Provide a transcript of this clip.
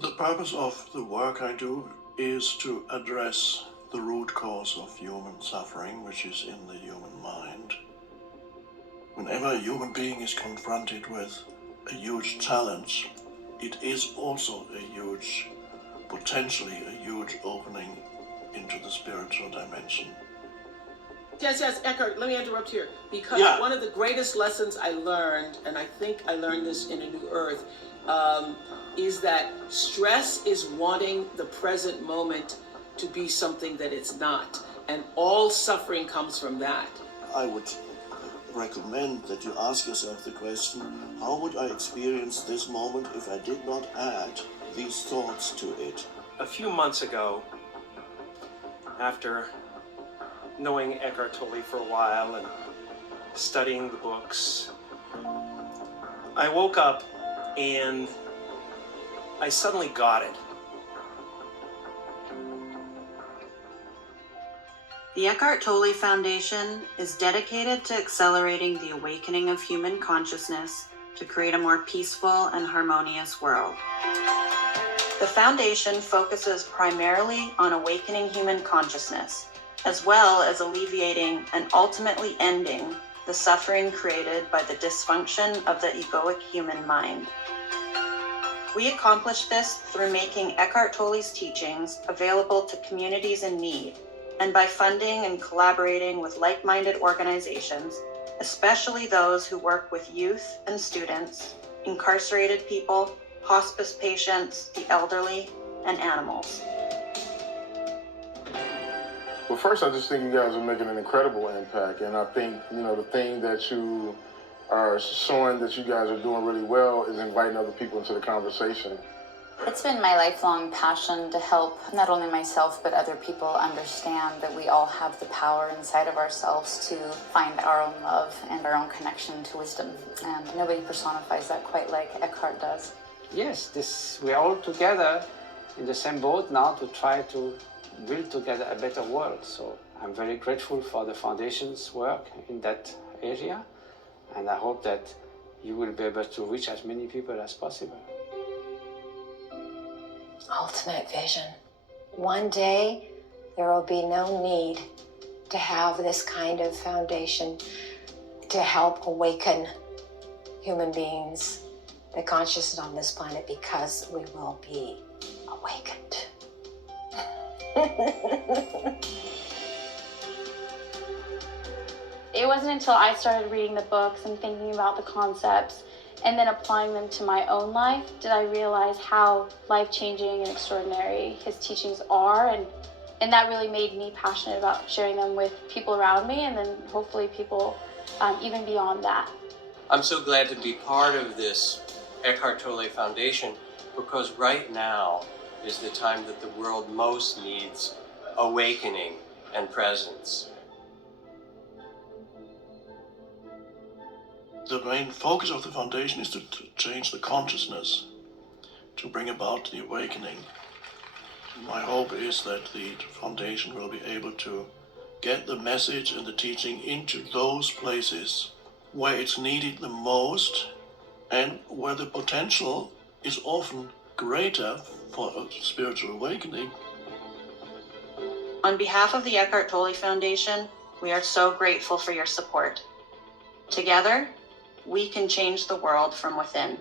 The purpose of the work I do is to address the root cause of human suffering, which is in the human mind. Whenever a human being is confronted with a huge challenge, it is also potentially a huge opening into the spiritual dimension. Yes, Eckhart, let me interrupt here. Because one of the greatest lessons I learned, and I think I learned this in A New Earth, is that stress is wanting the present moment to be something that it's not. And all suffering comes from that. I would recommend that you ask yourself the question, how would I experience this moment if I did not add these thoughts to it? A few months ago, after knowing Eckhart Tolle for a while and studying the books, I woke up and I suddenly got it. The Eckhart Tolle Foundation is dedicated to accelerating the awakening of human consciousness to create a more peaceful and harmonious world. The foundation focuses primarily on awakening human consciousness, as well as alleviating and ultimately ending the suffering created by the dysfunction of the egoic human mind. We accomplish this through making Eckhart Tolle's teachings available to communities in need, and by funding and collaborating with like-minded organizations, especially those who work with youth and students, incarcerated people, hospice patients, the elderly, and animals. Well, first, I just think you guys are making an incredible impact, and I think, the thing that you are showing that you guys are doing really well is inviting other people into the conversation. It's been my lifelong passion to help not only myself but other people understand that we all have the power inside of ourselves to find our own love and our own connection to wisdom. And nobody personifies that quite like Eckhart does. Yes, we are all together in the same boat now to try to build together a better world. So I'm very grateful for the Foundation's work in that area, and I hope that you will be able to reach as many people as possible. Ultimate vision. One day, there will be no need to have this kind of foundation to help awaken human beings, the consciousness on this planet, because we will be awakened. It wasn't until I started reading the books and thinking about the concepts and then applying them to my own life did I realize how life-changing and extraordinary his teachings are, and that really made me passionate about sharing them with people around me, and then hopefully people even beyond that. I'm so glad to be part of this Eckhart Tolle Foundation, because right now is the time that the world most needs awakening and presence. The main focus of the foundation is to change the consciousness, to bring about the awakening. My hope is that the foundation will be able to get the message and the teaching into those places where it's needed the most and where the potential is often greater for a spiritual awakening. On behalf of the Eckhart Tolle Foundation, we are so grateful for your support. Together, we can change the world from within.